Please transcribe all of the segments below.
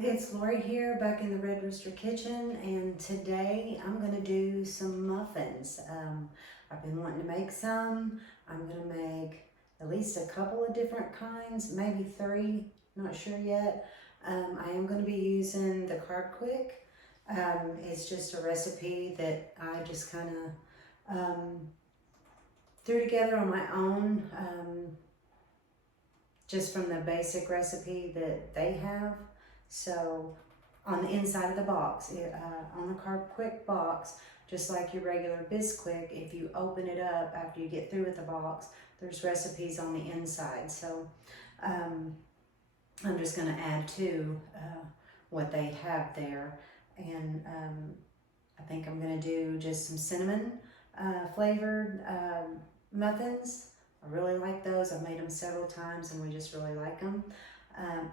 It's Lori here back in the Red Rooster Kitchen, and today I'm going to do some muffins. I've been wanting to make some. I'm going to make at least a couple of different kinds, maybe 3, not sure yet. I am going to be using the Carbquick. It's just a recipe that I just kind of threw together on my own, just from the basic recipe that they have. So on the inside of the box, on the Carbquick box, just like your regular Bisquick, if you open it up after you get through with the box, there's recipes on the inside. So I'm just going to add to what they have there. And I think I'm going to do just some cinnamon flavored muffins. I really like those. I've made them several times and we just really like them.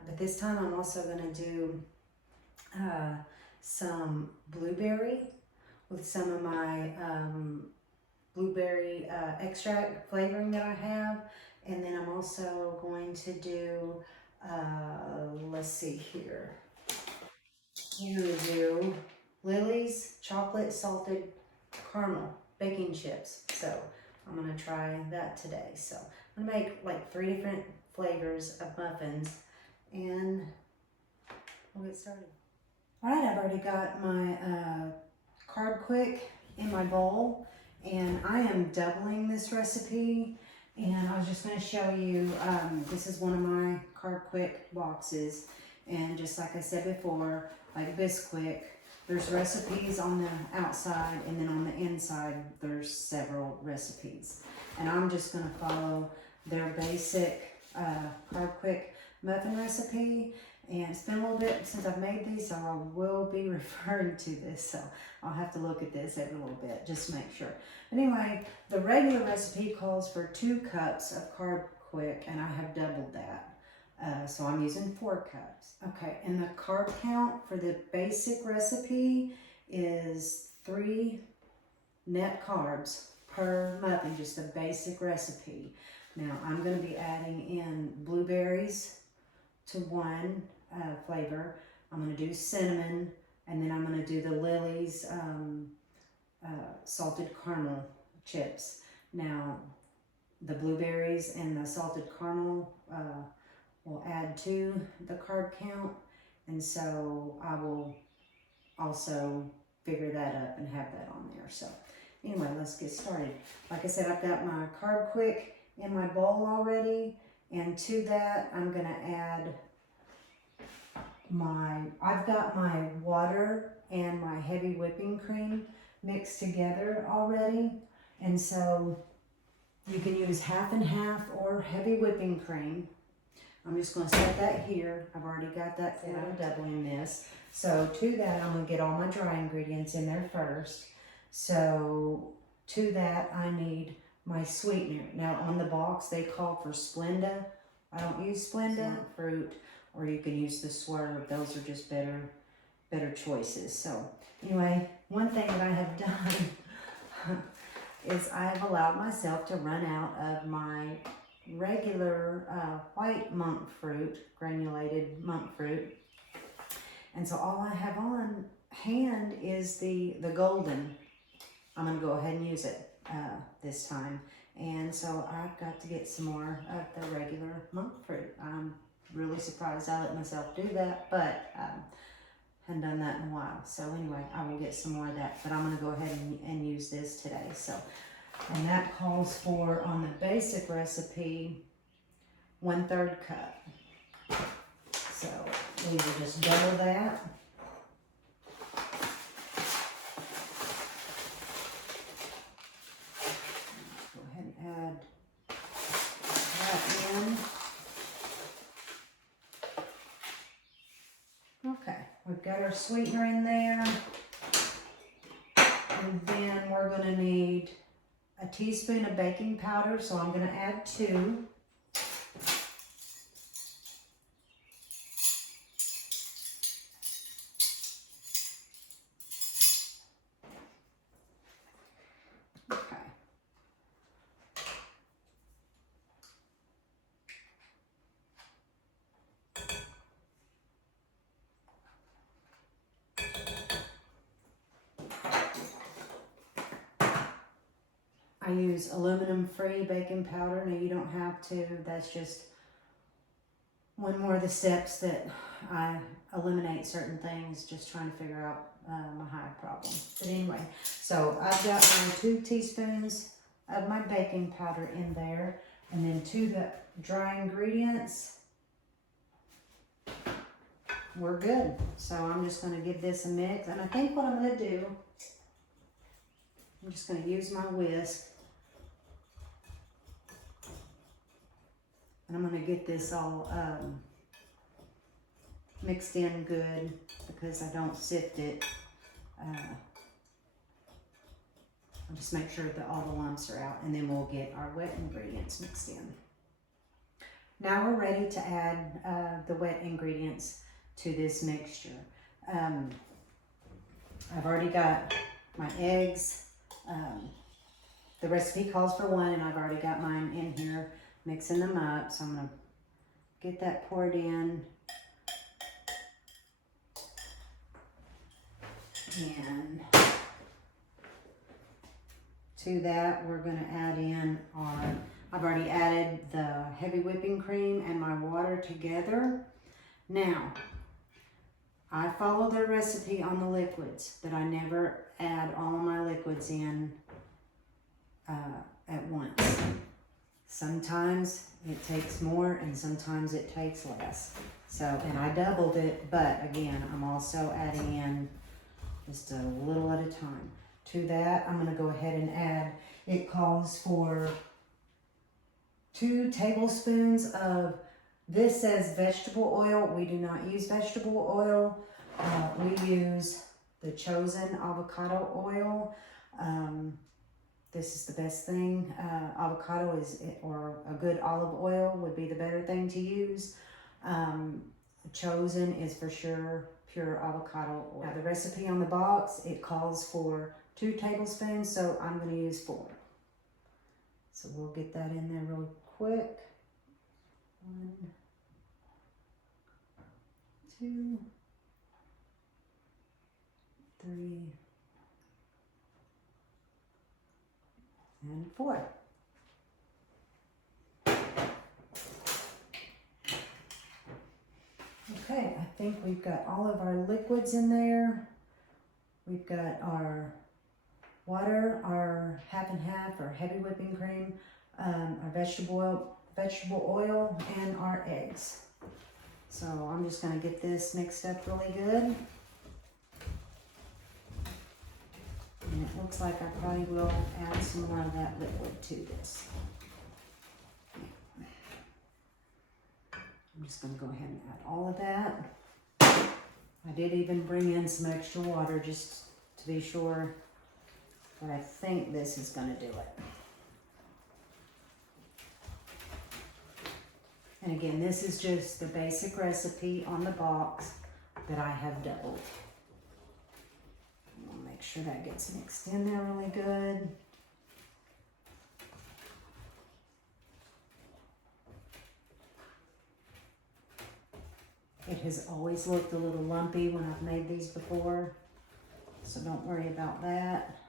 But this time I'm also going to do some blueberry with some of my blueberry extract flavoring that I have. And then I'm also going to do, let's see here. I'm going to do Lily's chocolate salted caramel baking chips. So I'm going to try that today. So I'm going to make like 3 different flavors of muffins and we'll get started. Alright, I've already got my Carbquick in my bowl and I am doubling this recipe, and I was just going to show you, this is one of my Carbquick boxes, and just like I said before, like Bisquick, there's recipes on the outside and then on the inside there's several recipes. And I'm just going to follow their basic Carbquick muffin recipe. And it's been a little bit since I've made these, so I will be referring to this. So I'll have to look at this every little bit just to make sure. Anyway, the regular recipe calls for 2 cups of Carbquick, and I have doubled that. So I'm using 4 cups. Okay, and the carb count for the basic recipe is 3 net carbs per muffin, just the basic recipe. Now I'm going to be adding in blueberries to 1 flavor. I'm going to do cinnamon, and then I'm going to do the Lily's salted caramel chips. Now the blueberries and the salted caramel will add to the carb count, and so I will also figure that up and have that on there. So anyway, let's get started. Like I said, I've got my Carbquick in my bowl already, and to that I'm going to add I've got my water and my heavy whipping cream mixed together already, and so you can use half and half or heavy whipping cream. I'm just going to set that here. I've already got that set. I'm doubling this. So to that, I'm going to get all my dry ingredients in there first. So to that, I need my sweetener. Now on the box, they call for Splenda. I don't use Splenda fruit, or you can use the Swerve. Those are just better choices. So anyway, one thing that I have done is I have allowed myself to run out of my regular white monk fruit, granulated monk fruit. And so all I have on hand is the golden. I'm going to go ahead and use it this time. And so I've got to get some more of the regular monk fruit. I'm really surprised I let myself do that, but hadn't done that in a while. So anyway, I will get some more of that, but I'm going to go ahead and use this today. So, and that calls for, on the basic recipe, 1/3 cup. So we will just double that. Go ahead and add that in. Okay, we've got our sweetener in there. And then we're going to need a teaspoon of baking powder, so I'm going to add 2. Okay. I use aluminum-free baking powder. Now you don't have to. That's just one more of the steps that I eliminate certain things, just trying to figure out my hive problem. But anyway, so I've got my 2 teaspoons of my baking powder in there, and then to the dry ingredients, we're good. So I'm just going to give this a mix, and I think what I'm going to do, I'm just going to use my whisk, and I'm going to get this all mixed in good, because I don't sift it. I'll just make sure that all the lumps are out, and then we'll get our wet ingredients mixed in. Now we're ready to add the wet ingredients to this mixture. I've already got my eggs. The recipe calls for 1, and I've already got mine in here, mixing them up. So I'm gonna get that poured in. And to that, we're gonna add in I've already added the heavy whipping cream and my water together. Now, I follow the recipe on the liquids, but I never add all of my liquids in at once. Sometimes it takes more and sometimes it takes less. So, and I doubled it, but again, I'm also adding in just a little at a time. To that, I'm gonna go ahead and add, it calls for 2 tablespoons of, this says vegetable oil. We do not use vegetable oil. We use the chosen avocado oil. This is the best thing. Avocado or a good olive oil would be the better thing to use. Chosen is for sure pure avocado oil. Now the recipe on the box, it calls for 2 tablespoons, so I'm going to use 4. So we'll get that in there really quick. 1, 2, 3, and 4. Okay, I think we've got all of our liquids in there. We've got our water, our half and half, our heavy whipping cream, our vegetable oil, and our eggs. So I'm just going to get this mixed up really good. And it looks like I probably will add some more of that liquid to this. I'm just going to go ahead and add all of that. I did even bring in some extra water just to be sure, but I think this is going to do it. And again, this is just the basic recipe on the box that I have doubled. I'll make sure that gets mixed in there really good. It has always looked a little lumpy when I've made these before, so don't worry about that.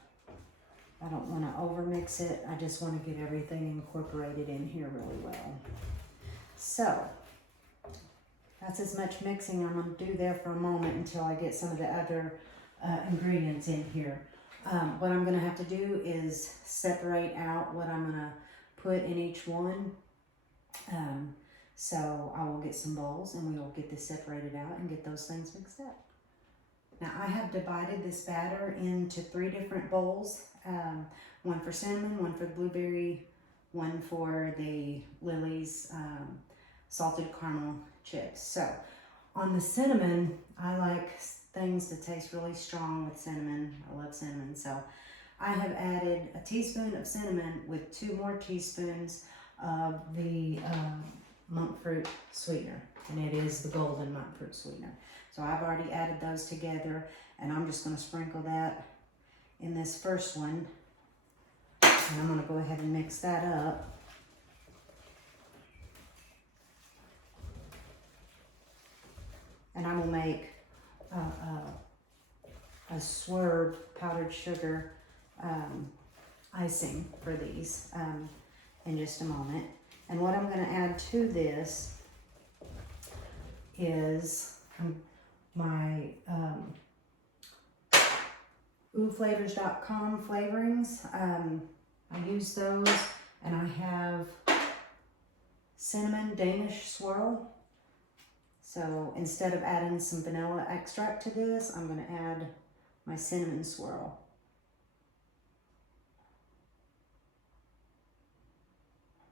I don't want to overmix it. I just want to get everything incorporated in here really well. So, that's as much mixing I'm going to do there for a moment until I get some of the other ingredients in here. What I'm going to have to do is separate out what I'm going to put in each one. So I will get some bowls and we will get this separated out and get those things mixed up. Now I have divided this batter into 3 different bowls. One for cinnamon, one for the blueberry, one for the Lily's salted caramel chips. So on the cinnamon, I like things to taste really strong with cinnamon. I love cinnamon. So I have added a teaspoon of cinnamon with 2 more teaspoons of the monk fruit sweetener, and it is the golden monk fruit sweetener. So I've already added those together, and I'm just going to sprinkle that in this first one, and I'm going to go ahead and mix that up. And I will make a swerve powdered sugar. icing for these in just a moment. And what I'm going to add to this is my ooflavors.com flavorings. I use those, and I have cinnamon Danish swirl. So instead of adding some vanilla extract to this, I'm going to add my cinnamon swirl.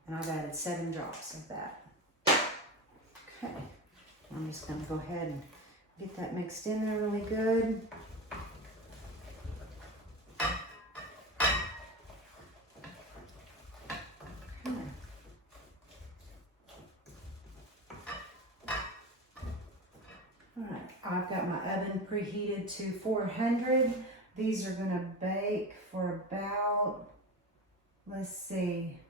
And I've added 7 drops of that. Okay, I'm just going to go ahead and get that mixed in there really good. Alright, I've got my oven preheated to 400. These are going to bake for about, let's see,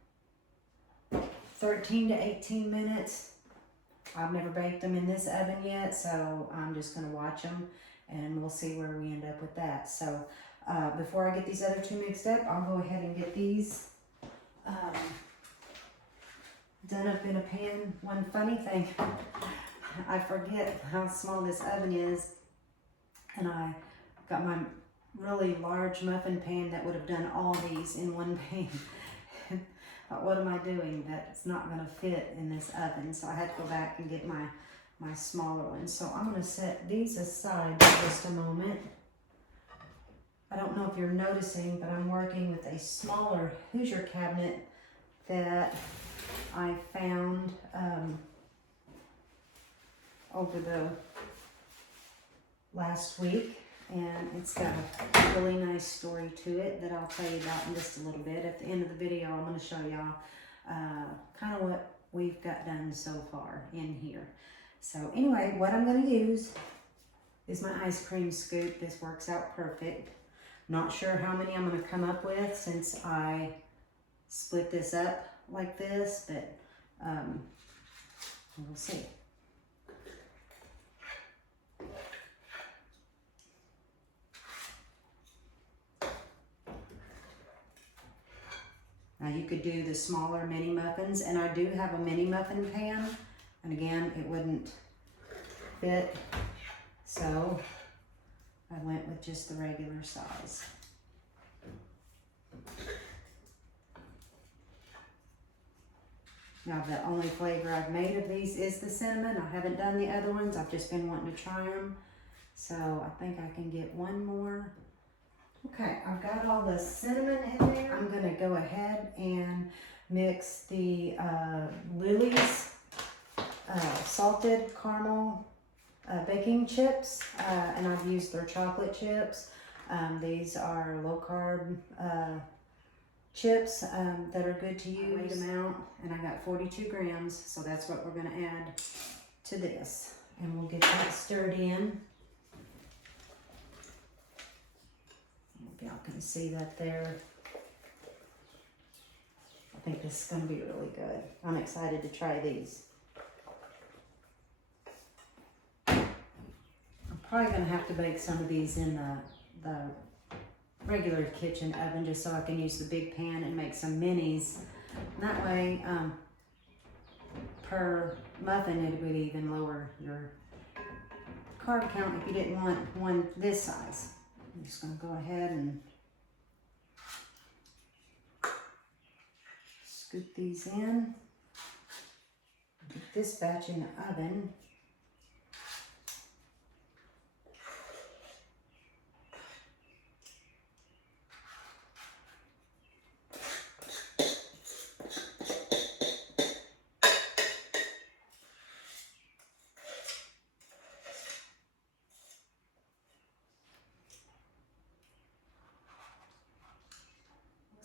13 to 18 minutes. I've never baked them in this oven yet, so I'm just going to watch them and we'll see where we end up with that. So before I get these other two mixed up, I'll go ahead and get these done up in a pan. One funny thing, I forget how small this oven is, and I got my really large muffin pan that would have done all these in one pan. What am I doing? That's not going to fit in this oven, so I had to go back and get my smaller one. So I'm going to set these aside for just a moment. I don't know if you're noticing, but I'm working with a smaller Hoosier cabinet that I found over the last week, and it's got a really nice story to it that I'll tell you about in just a little bit. At the end of the video, I'm going to show y'all kind of what we've got done so far in here. So anyway, what I'm going to use is my ice cream scoop. This works out perfect. Not sure how many I'm going to come up with since I split this up like this, but we'll see. Now you could do the smaller mini muffins, and I do have a mini muffin pan, and again, it wouldn't fit, so I went with just the regular size. Now the only flavor I've made of these is the cinnamon. I haven't done the other ones. I've just been wanting to try them. So I think I can get one more. Okay, I've got all the cinnamon in there. I'm gonna go ahead and mix the Lily's salted caramel baking chips, and I've used their chocolate chips. These are low carb chips that are good to use. I weighed them out, and I got 42 grams, so that's what we're gonna add to this. And we'll get that stirred in. If y'all can see that there. I think this is gonna be really good. I'm excited to try these. I'm probably gonna have to bake some of these in the regular kitchen oven just so I can use the big pan and make some minis. And that way, per muffin, it would even lower your carb count if you didn't want one this size. I'm just gonna go ahead and scoop these in. Get this batch in the oven.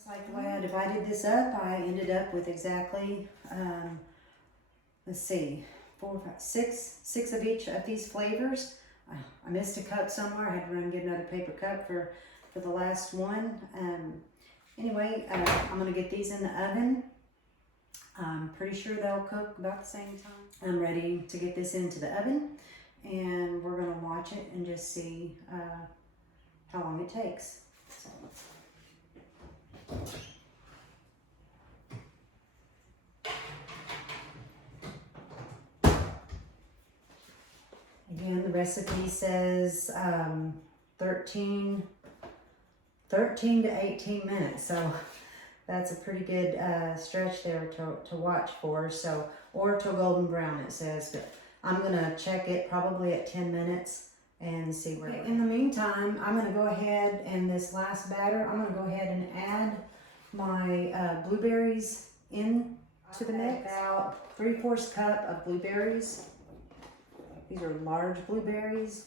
Like the way I divided this up, I ended up with exactly, let's see, 4, 5, 6 of each of these flavors. I missed a cup somewhere. I had to run and get another paper cup for the last one. Anyway, I'm gonna get these in the oven. I'm pretty sure they'll cook about the same time. I'm ready to get this into the oven, and we're gonna watch it and just see how long it takes. So let's Again, the recipe says 13 to 18 minutes. So that's a pretty good stretch there to watch for. So, or till golden brown it says, but I'm gonna check it probably at 10 minutes and see where. Okay, in the meantime, I'm gonna go ahead and this last batter, I'm gonna go ahead and add my blueberries in to the mix. About 3/4 cup of blueberries. These are large blueberries.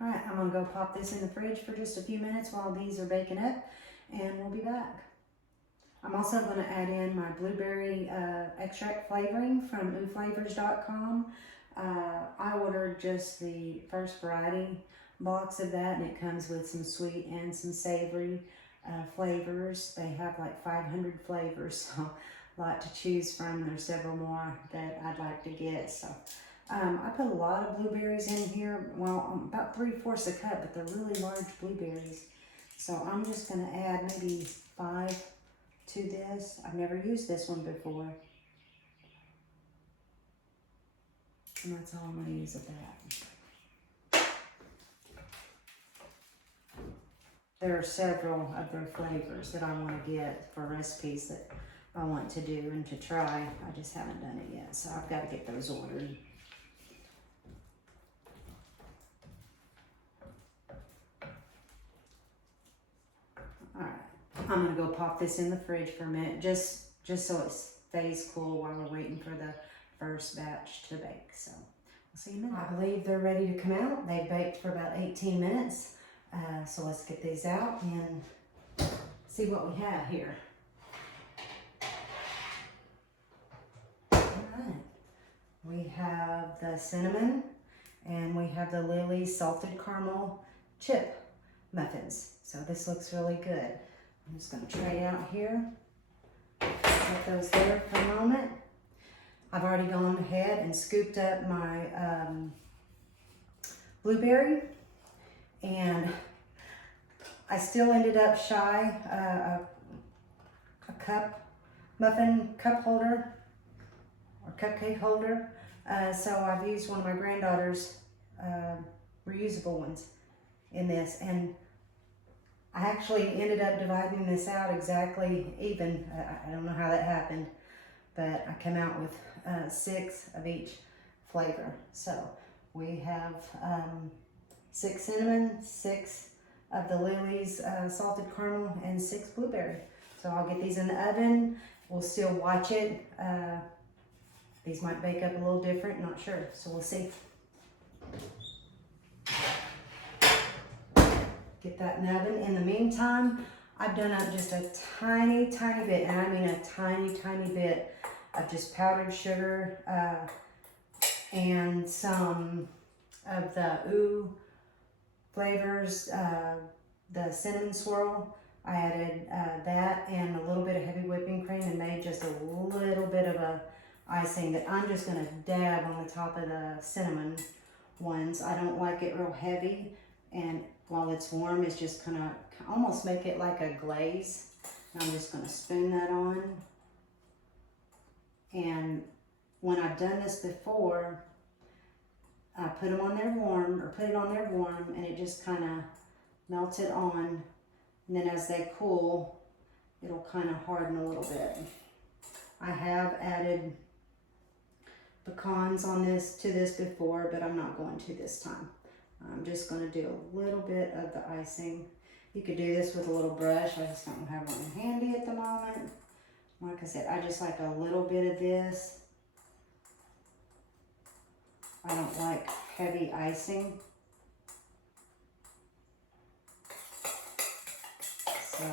All right, I'm gonna go pop this in the fridge for just a few minutes while these are baking up, and we'll be back. I'm also gonna add in my blueberry extract flavoring from ooflavors.com. I ordered just the first variety box of that, and it comes with some sweet and some savory flavors. They have like 500 flavors, so a lot to choose from. There's several more that I'd like to get. So I put a lot of blueberries in here. Well, about 3/4 a cup, but they're really large blueberries. So I'm just gonna add maybe 5 to this. I've never used this one before. And that's all I'm gonna use of that. There are several of their flavors that I want to get for recipes that I want to do and to try. I just haven't done it yet, so I've got to get those ordered. Alright, I'm going to go pop this in the fridge for a minute, just so it stays cool while we're waiting for the first batch to bake. So we'll see in a minute. I believe they're ready to come out. They baked for about 18 minutes. So let's get these out and see what we have here. Alright, we have the cinnamon and we have the Lily's salted caramel chip muffins. So this looks really good. I'm just going to tray it out here. Set those there for a moment. I've already gone ahead and scooped up my blueberry, and I still ended up shy a muffin cup holder or cupcake holder. So I've used one of my granddaughter's reusable ones in this, and I actually ended up dividing this out exactly even. I don't know how that happened, but I came out with 6 of each flavor. So we have 6 cinnamon, 6 of the Lily's salted caramel, and 6 blueberry. So I'll get these in the oven. We'll still watch it. These might bake up a little different, not sure. So we'll see. Get that in the oven. In the meantime, I've done up just a tiny bit, and I mean a tiny bit of just powdered sugar and some of the ooh flavors, the cinnamon swirl. I added that and a little bit of heavy whipping cream and made just a little bit of a icing that I'm just gonna dab on the top of the cinnamon ones. I don't like it real heavy, and while it's warm, it's just gonna almost make it like a glaze. And I'm just gonna spoon that on. And when I've done this before, I put them on there warm, or put it on there warm, and it just kind of melts it on. And then as they cool, it'll kind of harden a little bit. I have added pecans on this to this before, but I'm not going to this time. I'm just going to do a little bit of the icing. You could do this with a little brush. I just don't have one handy at the moment. Like I said, I just like a little bit of this. I don't like heavy icing. So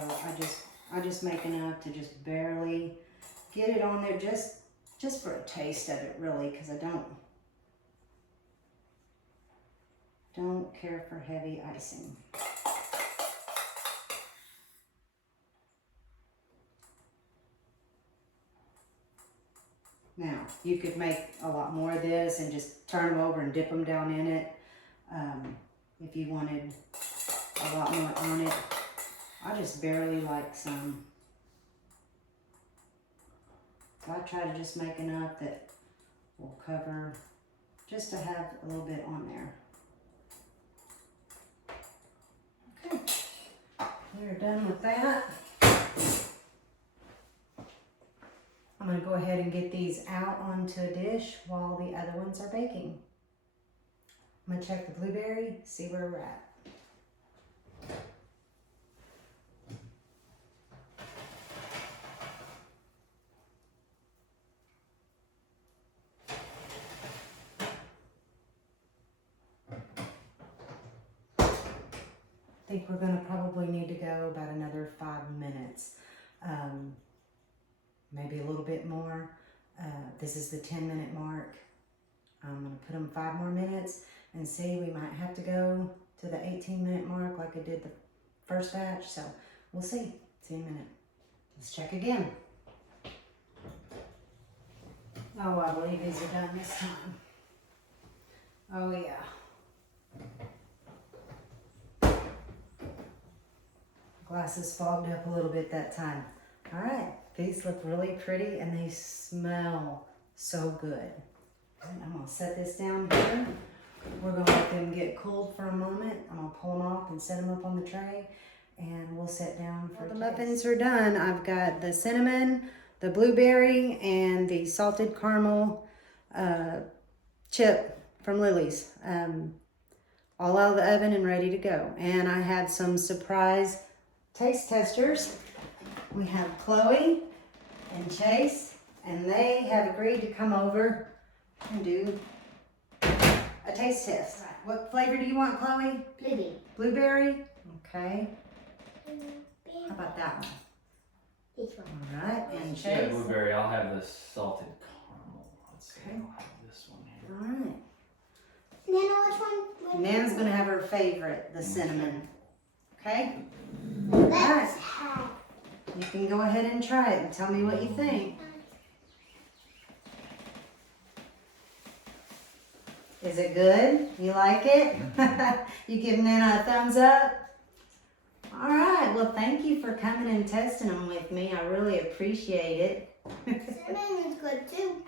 I just make enough to just barely get it on there, just for a taste of it, really, because I don't care for heavy icing. Now, you could make a lot more of this and just turn them over and dip them down in it if you wanted a lot more on it. I just barely like some. So I try to just make enough that will cover, just to have a little bit on there. Okay, we're done with that. I'm going to go ahead and get these out onto a dish while the other ones are baking. I'm going to check the blueberry, see where we're at. I think we're going to probably need to go about another 5 minutes. Maybe a little bit more. This is the 10-minute mark. I'm going to put them 5 more minutes and see. We might have to go to the 18-minute mark like I did the first batch. So we'll see. See in a minute. Let's check again. Oh, I believe these are done this time. Oh, yeah. Glasses fogged up a little bit that time. All right, these look really pretty and they smell so good. I'm gonna set this down here. We're gonna let them get cooled for a moment. I'm gonna pull them off and set them up on the tray and we'll sit down for the muffins are done. I've got the cinnamon, the blueberry, and the salted caramel chip from Lily's. All out of the oven and ready to go. And I have some surprise taste testers. We have Chloe and Chase, and they have agreed to come over and do a taste test. Right. What flavor do you want, Chloe? Blueberry. Blueberry? Okay. How about that one? This one. All right, and Chase? Yeah, blueberry. I'll have the salted caramel. Let's see. Okay. I'll have this one here. All right. Nana, which one? Nana's gonna have her favorite, the cinnamon. Okay? Let's have. You can go ahead and try it and tell me what you think. Is it good? You like it? You give Nana a thumbs up? All right, well thank you for coming and testing them with me. I really appreciate it. Cinnamon is good too.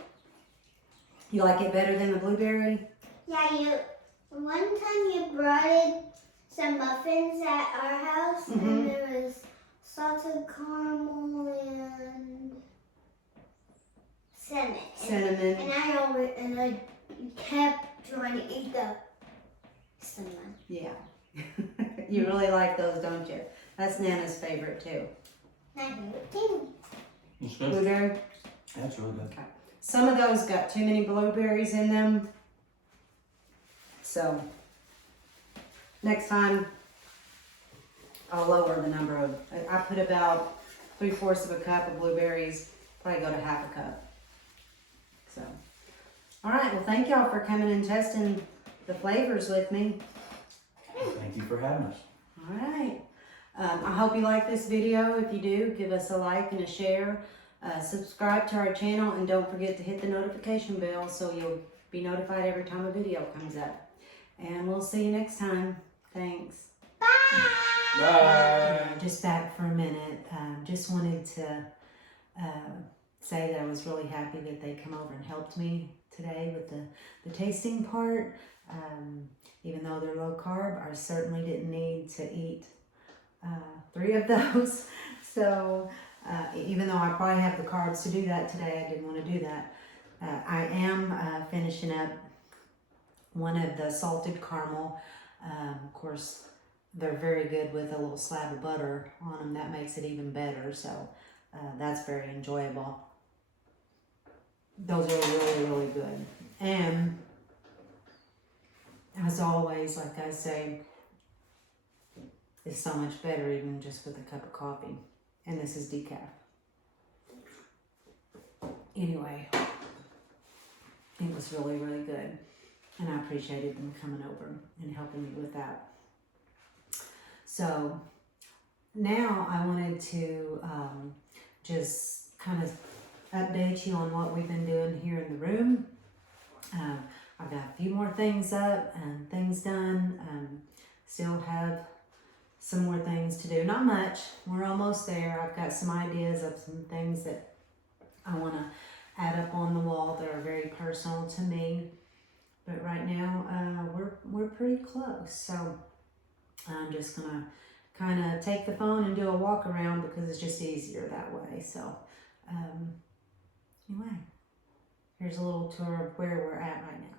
You like it better than the blueberry? Yeah, one time you brought in some muffins at our house, and there was salted caramel and cinnamon. Cinnamon. And I kept trying to eat the cinnamon. Yeah. You really like those, don't you? That's Nana's favorite too. My favorite too. It's good. Blueberry? That's really good. Okay. Some of those got too many blueberries in them. So next time I'll lower the number of, I put about 3/4 of a cup of blueberries, probably go to 1/2 cup. So, all right, well thank y'all for coming and testing the flavors with me. Thank you for having us. All right. I hope you like this video. If you do, give us a like and a share. Subscribe to our channel and don't forget to hit the notification bell so you'll be notified every time a video comes up. And we'll see you next time. Thanks. Bye. Bye. Just back for a minute. Just wanted to say that I was really happy that they come over and helped me today with the tasting part. Even though they're low carb, I certainly didn't need to eat 3 of those. So even though I probably have the carbs to do that today, I didn't want to do that. I am finishing up one of the salted caramel. Of course, they're very good with a little slab of butter on them. That makes it even better. So that's very enjoyable. Those are really, really good. And as always, like I say, it's so much better even just with a cup of coffee. And this is decaf. Anyway, it was really, really good. And I appreciated them coming over and helping me with that. So now I wanted to just kind of update you on what we've been doing here in the room. I've got a few more things up and things done. Still have some more things to do. Not much. We're almost there. I've got some ideas of some things that I want to add up on the wall that are very personal to me. But right now, we're pretty close. So I'm just gonna kind of take the phone and do a walk around because it's just easier that way. So anyway, here's a little tour of where we're at right now.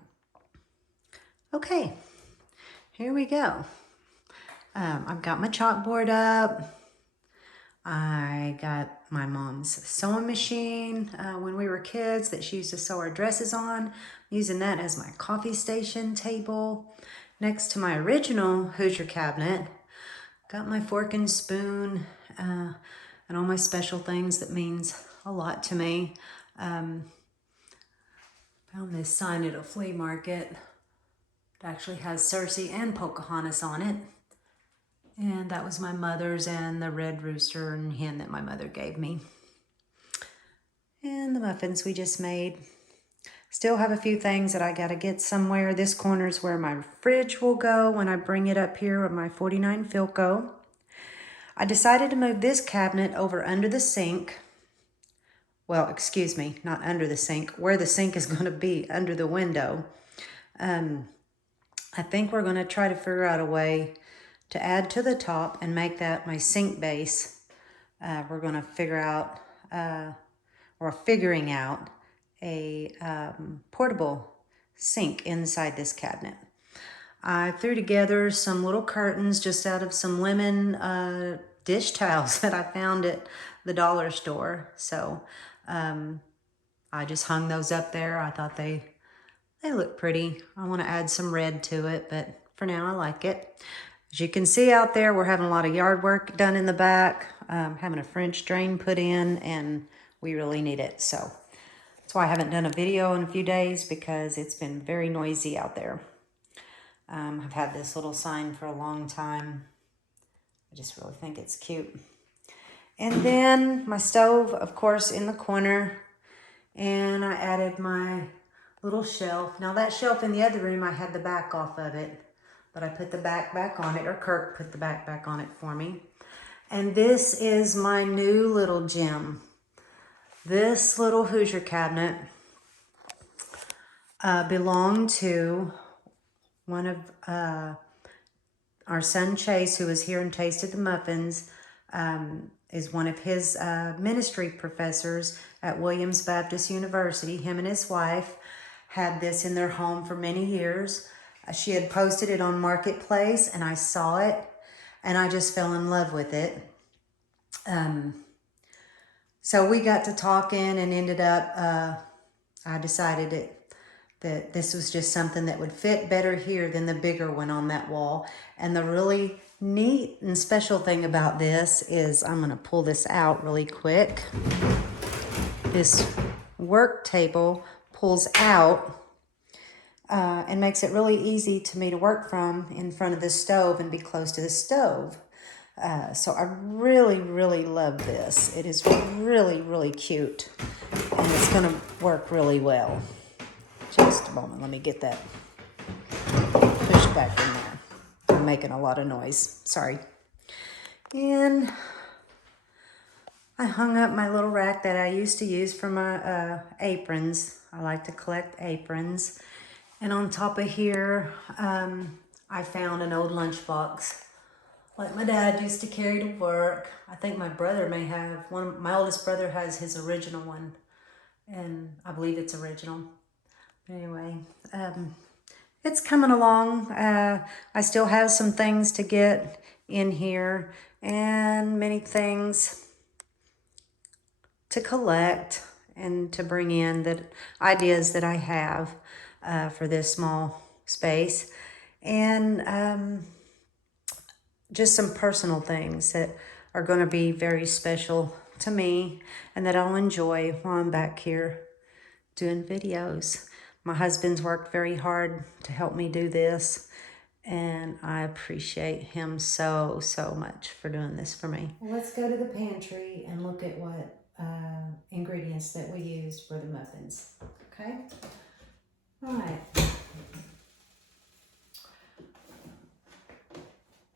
Okay, here we go. I've got my chalkboard up. I got my mom's sewing machine when we were kids that she used to sew our dresses on. I'm using that as my coffee station table. Next to my original Hoosier cabinet, got my fork and spoon and all my special things that means a lot to me. Found this sign at a flea market. It actually has Cersei and Pocahontas on it. And that was my mother's and the red rooster and hen that my mother gave me. And the muffins we just made. Still have a few things that I gotta get somewhere. This corner is where my fridge will go when I bring it up here with my 49 Philco. I decided to move this cabinet over under the sink. Well, excuse me, not under the sink, where the sink is gonna be, under the window. I think we're gonna try to figure out a way to add to the top and make that my sink base. We're gonna figure out, or figuring out a portable sink inside this cabinet. I threw together some little curtains just out of some lemon dish towels that I found at the dollar store. So I just hung those up there. I thought they look pretty. I want to add some red to it, but for now I like it. As you can see out there, we're having a lot of yard work done in the back, having a French drain put in, and we really need it. So that's why I haven't done a video in a few days, because it's been very noisy out there. I've had this little sign for a long time. I just really think it's cute. And then my stove, of course, in the corner. And I added my little shelf. Now that shelf in the other room, I had the back off of it. But I put the back on it, or Kirk put the back on it for me. And this is my new little gem. This little Hoosier cabinet belonged to one of our son Chase, who was here and tasted the muffins, is one of his ministry professors at Williams Baptist University. Him and his wife had this in their home for many years. She had posted it on Marketplace, and I saw it, and I just fell in love with it. So we got to talking and ended up, I decided that this was just something that would fit better here than the bigger one on that wall. And the really neat and special thing about this is, I'm going to pull this out really quick. This work table pulls out and makes it really easy to me to work from in front of the stove and be close to the stove. So I really, really love this. It is really, really cute, and it's going to work really well. Just a moment, let me get that pushed back in there. I'm making a lot of noise, sorry. And I hung up my little rack that I used to use for my aprons. I like to collect aprons. And on top of here, I found an old lunchbox like my dad used to carry to work. I think my brother may have one. My oldest brother has his original one, and I believe it's original. But anyway, it's coming along. I still have some things to get in here, and many things to collect and to bring in, that ideas that I have for this small space. And just some personal things that are going to be very special to me and that I'll enjoy while I'm back here doing videos. My husband's worked very hard to help me do this, and I appreciate him so, so much for doing this for me. Let's go to the pantry and look at what ingredients that we used for the muffins. Okay? All right.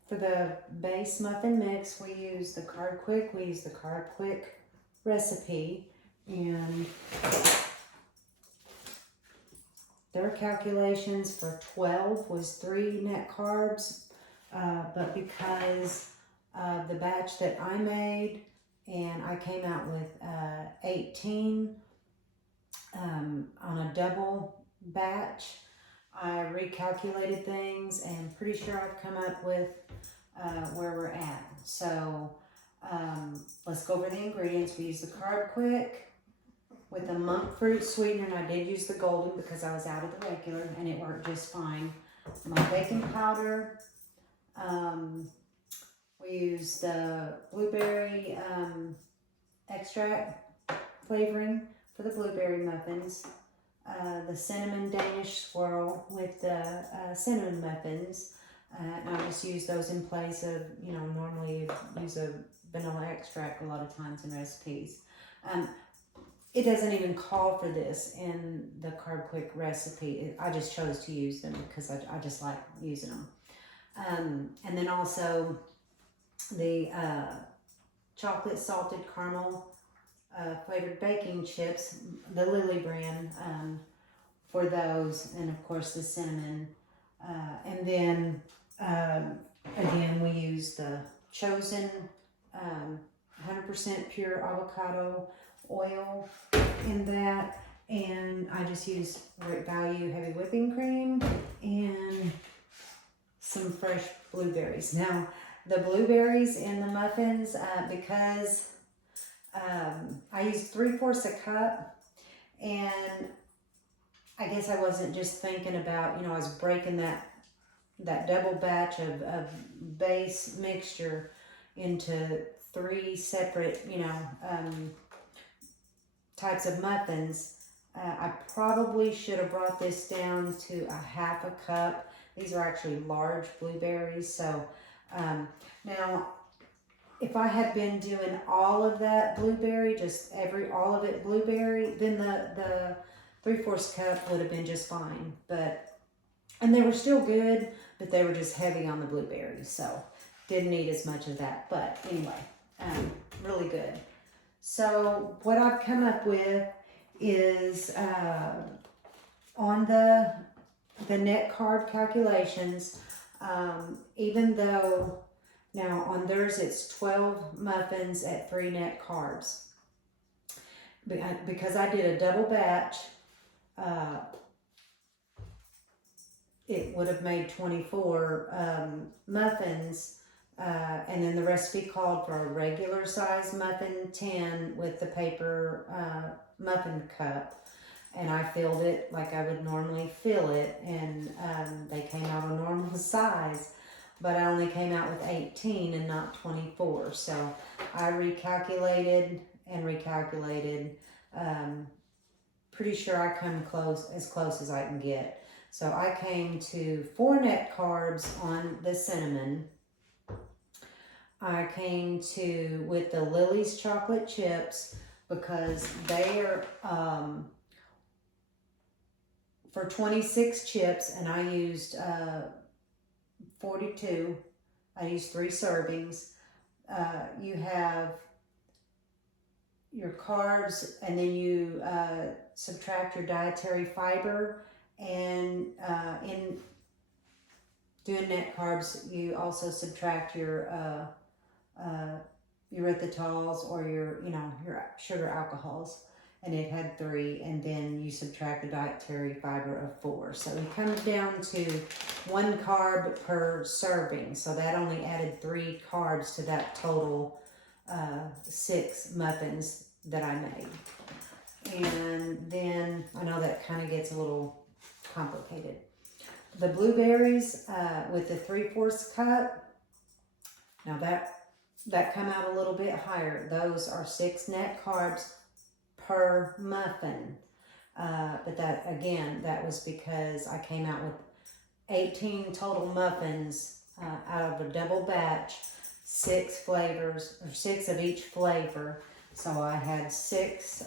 For the base muffin mix, we use the Carbquick. We use the Carbquick recipe, and their calculations for 12 was 3 net carbs, but because of the batch that I made, and I came out with 18 on a double batch, I recalculated things and pretty sure I've come up with where we're at. So let's go over the ingredients. We use the Carbquick with the monk fruit sweetener, and I did use the golden because I was out of the regular and it worked just fine. My baking powder, we use the blueberry extract flavoring for the blueberry muffins, the cinnamon Danish swirl with the cinnamon muffins, and I just use those in place of, you know, normally you use a vanilla extract a lot of times in recipes. It doesn't even call for this in the Carbquick recipe. I just chose to use them because I just like using them. And then also the chocolate salted caramel flavored baking chips, the Lily brand, for those, and of course the cinnamon. And then again, we use the chosen 100% pure avocado oil in that, and I just use Great Value heavy whipping cream and some fresh blueberries. Now the blueberries in the muffins, because I used 3/4 a cup, and I guess I wasn't just thinking about, you know, I was breaking that double batch of base mixture into 3 separate, you know, types of muffins. I probably should have brought this down to a 1/2 cup. These are actually large blueberries. So now if I had been doing all of that blueberry, just all of it blueberry, then the 3/4 cup would have been just fine. And they were still good, but they were just heavy on the blueberries, so didn't need as much of that. But anyway, really good. So what I've come up with is on the net carb calculations, even though now on theirs it's 12 muffins at 3 net carbs. Because I did a double batch, it would have made 24 muffins, and then the recipe called for a regular size muffin tin with the paper muffin cup, and I filled it like I would normally fill it, and they came out a normal size, but I only came out with 18 and not 24. So I recalculated and recalculated. Pretty sure I come as close as I can get. So I came to 4 net carbs on the cinnamon. I came to, with the Lily's chocolate chips, because they are for 26 chips, and I used 42. I used 3 servings. You have your carbs, and then you subtract your dietary fiber, and in doing net carbs, you also subtract your erythritol or your sugar alcohols, and it had 3, and then you subtract the dietary fiber of 4. So it comes down to 1 carb per serving. So that only added 3 carbs to that total 6 muffins that I made. And then I know that kind of gets a little complicated. The blueberries with the 3/4 cup, now that come out a little bit higher. Those are 6 net carbs per muffin. But that, again, that was because I came out with 18 total muffins out of a double batch, 6 flavors, or 6 of each flavor. So I had 6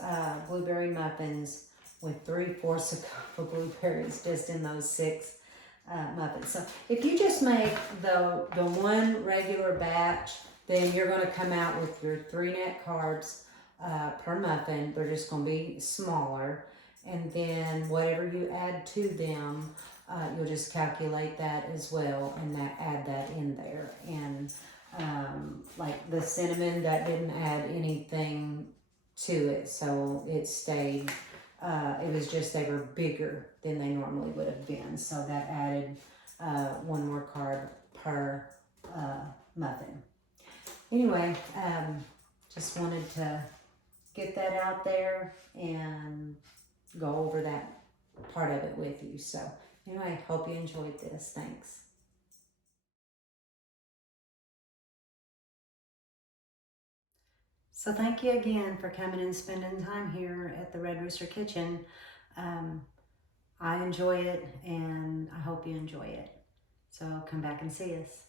blueberry muffins with 3/4 a cup of blueberries just in those 6 muffins. So if you just make the one regular batch, then you're going to come out with your 3 net carbs per muffin. They're just going to be smaller, and then whatever you add to them, you'll just calculate that as well, and add that in there. And like the cinnamon, that didn't add anything to it, so it stayed. It was just they were bigger than they normally would have been, so that added 1 more carb per muffin. Anyway, just wanted to get that out there and go over that part of it with you. So anyway, hope you enjoyed this. Thanks. So thank you again for coming and spending time here at the Red Rooster Kitchen. I enjoy it, and I hope you enjoy it. So come back and see us.